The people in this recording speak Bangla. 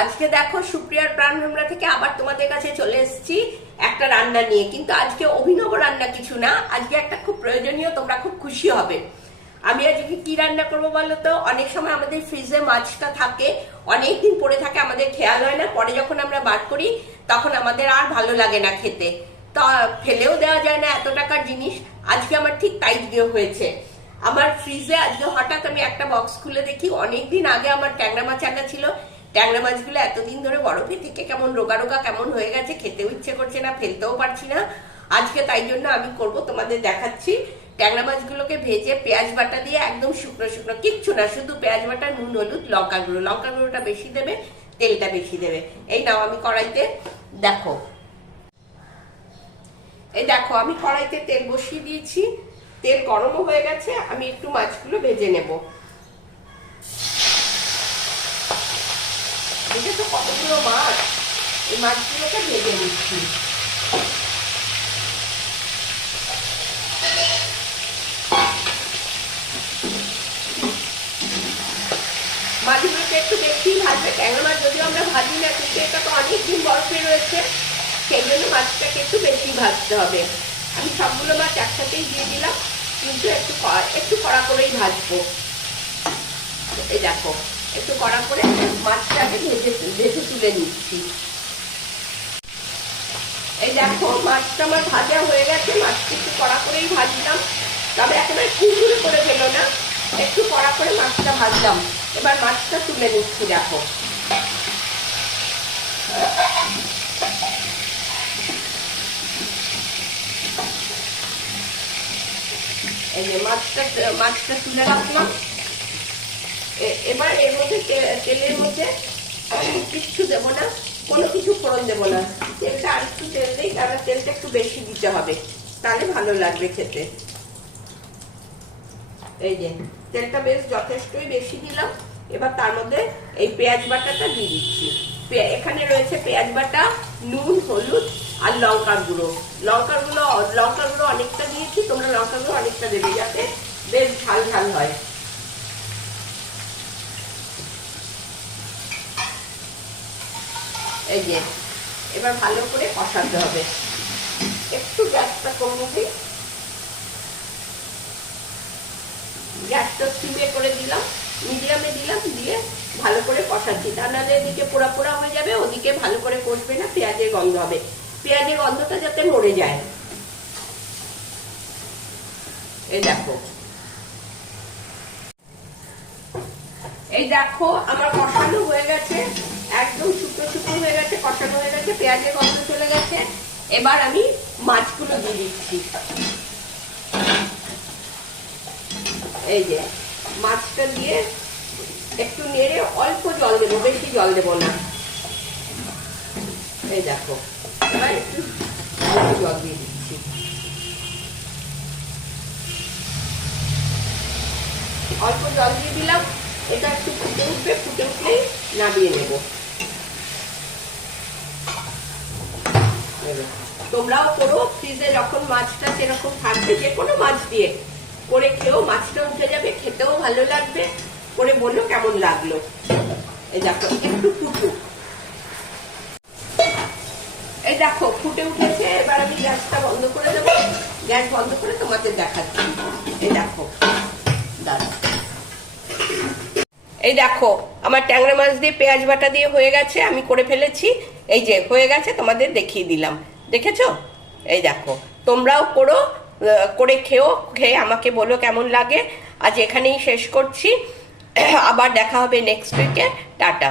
আজকে দেখো সুপ্রিয়ার প্রাণ ভ্রমরা থেকে আবার তোমাদের কাছে চলে এসেছি একটা রান্না নিয়ে। কিন্তু আজকে অভিনব রান্না কিছু না, আজকে একটা খুব প্রয়োজনীয়, তোমরা খুব খুশি হবে। আমি আজকে কি রান্না করবো বলো তো? অনেক সময় আমাদের ফ্রিজে মাছটা থাকে, অনেকদিন পড়ে থাকে, আমাদের খেয়াল হয় না, পরে যখন আমরা বার করি তখন আমাদের আর ভালো লাগে না খেতে, তা ফেলেও দেওয়া যায় না, এত টাকার জিনিস। আজকে আমার ঠিক তাই হয়েছে। আমার ফ্রিজে আজকে হঠাৎ আমি একটা বক্স খুলে দেখি, অনেকদিন আগে আমার ট্যাংরা মাছ আনা ছিল। ট্যাংরা মাছগুলো এতদিন ধরে বরফে থেকে কেমন রোগা রোগা কেমন হয়ে গেছে, খেতেও ইচ্ছে করছে না, ফেলতেও পারছি না। আজকে তাই জন্য আমি করব, তোমাদের দেখাচ্ছি। ট্যাংরা মাছগুলোকে ভেজে পেঁয়াজ বাটা দিয়ে একদম শুকনো শুকনো, কিচ্ছু না, শুধু পেঁয়াজ বাটা, নুন, হলুদ, লঙ্কা গুঁড়ো। লঙ্কা গুঁড়োটা বেশি দেবে, তেলটা বেশি দেবে। এই নাও, আমি কড়াইতে দেখো, এই দেখো আমি কড়াইতে তেল বসিয়ে দিয়েছি। তেল গরমও হয়ে গেছে, আমি একটু মাছগুলো ভেজে নেব। দেখেছো কতগুলো মাছ, এই মাছগুলোকে ভেজে নিচ্ছি। মাছগুলোকে একটু বেশি ভাজবে, ট্যাংরা মাছ যদিও আমরা ভাজি না, কিন্তু এটা তো অনেকদিন বরফে রয়েছে, সেই জন্য মাছটাকে একটু বেশি ভাজতে হবে। আমি সবগুলো মাছ একসাথেই দিয়ে দিলাম, কিন্তু একটু কড়া করেই ভাজবো। এই দেখো, একটু কড়া করে মাছটাকে ভেজে তুলে নিচ্ছি। এই দেখো মাছটা আমার ভাজা হয়ে গেছে, মাছটা একটু কড়া করেই ভাজলাম, তবে একেবারে কুড়কুড়ে করে ফেলো না, একটু কড়া করে মাছটা ভাজলাম। এবার মাছটা তুলে নিচ্ছি। দেখো এই যে মাছটা তুলে রাখলাম। এবার এর মধ্যে তেলের মধ্যে কিচ্ছু দেবো না, কোনো কিছু ফোড়ন দেবো না। তেলটা আর একটু তেল দিই, কারণ তেলটা একটু বেশি দিতে হবে, তাহলে ভালো লাগবে খেতে। এই যে তেলটা বেশ যথেষ্টই বেশি দিলাম। এবার তার মধ্যে এই পেঁয়াজ বাটাটা দিয়ে দিচ্ছি। এখানে রয়েছে পেঁয়াজ বাটা, নুন, হলুদ আর লঙ্কার গুঁড়ো। লঙ্কার গুঁড়ো অনেকটা দিয়েছি, তোমরা লঙ্কার গুঁড়ো অনেকটা দেবে, যাতে বেশ ঝাল ঝাল হয়। এই যে এবার ভালো করে কষাতে হবে। একটু গ্যাসটা কমিয়ে দিই, গ্যাসটা সিমে করে দিলাম, মিডিয়ামে দিলাম, দিয়ে ভালো করে কষাচ্ছি। তা নাহলে এদিকে পোড়া পোড়া হয়ে যাবে, ওদিকে ভালো করে কষবে না, পেঁয়াজের গন্ধ হবে। পেঁয়াজের গন্ধটা যাতে মরে যায়। এই দেখো, এই দেখো আমার কষানো হয়ে গেছে, একদম শুকনো শুকনো হয়ে গেছে, কষানো হয়ে গেছে, পেঁয়াজের গন্ধ চলে গেছে। এবার আমি মাছগুলো দিয়ে দিচ্ছি। এই যে মাছটা দিয়ে একটু নেড়ে অল্প জল দেবো, বেশি জল দেবো না। এই দেখো, এবার একটু অল্প জল দিয়ে দিচ্ছি। অল্প জল দিয়ে দিলাম, এটা একটু ফুটে উঠবে, ফুটে উঠলেই নামিয়ে নেব। তোমরাও করো, ফ্রিজে যখন মাছটা সেরকম থাকবে, যে কোনো মাছ দিয়ে করে খেয়েও, মাছটা উঠে যাবে, খেতেও ভালো লাগবে। করে বললো কেমন লাগলো। এই দেখো একটু ফুটুক, এই দেখো ফুটে উঠেছে। এবার আমি গ্যাসটা বন্ধ করে দেবো, গ্যাস বন্ধ করে তোমাদের দেখাচ্ছি। এই দেখো, দাঁড়া, এই দেখো আমার ট্যাংরা মাছ দিয়ে পেঁয়াজ বাটা দিয়ে হয়ে গেছে, আমি করে ফেলেছি। এই যে হয়ে গেছে, তোমাদের দেখিয়ে দিলাম, দেখেছো? এই দেখো, তোমরাও করো, করে খেয়ে আমাকে বলো কেমন লাগে। আজ এখানেই শেষ করছি, আবার দেখা হবে নেক্সট উইকে। টাটা।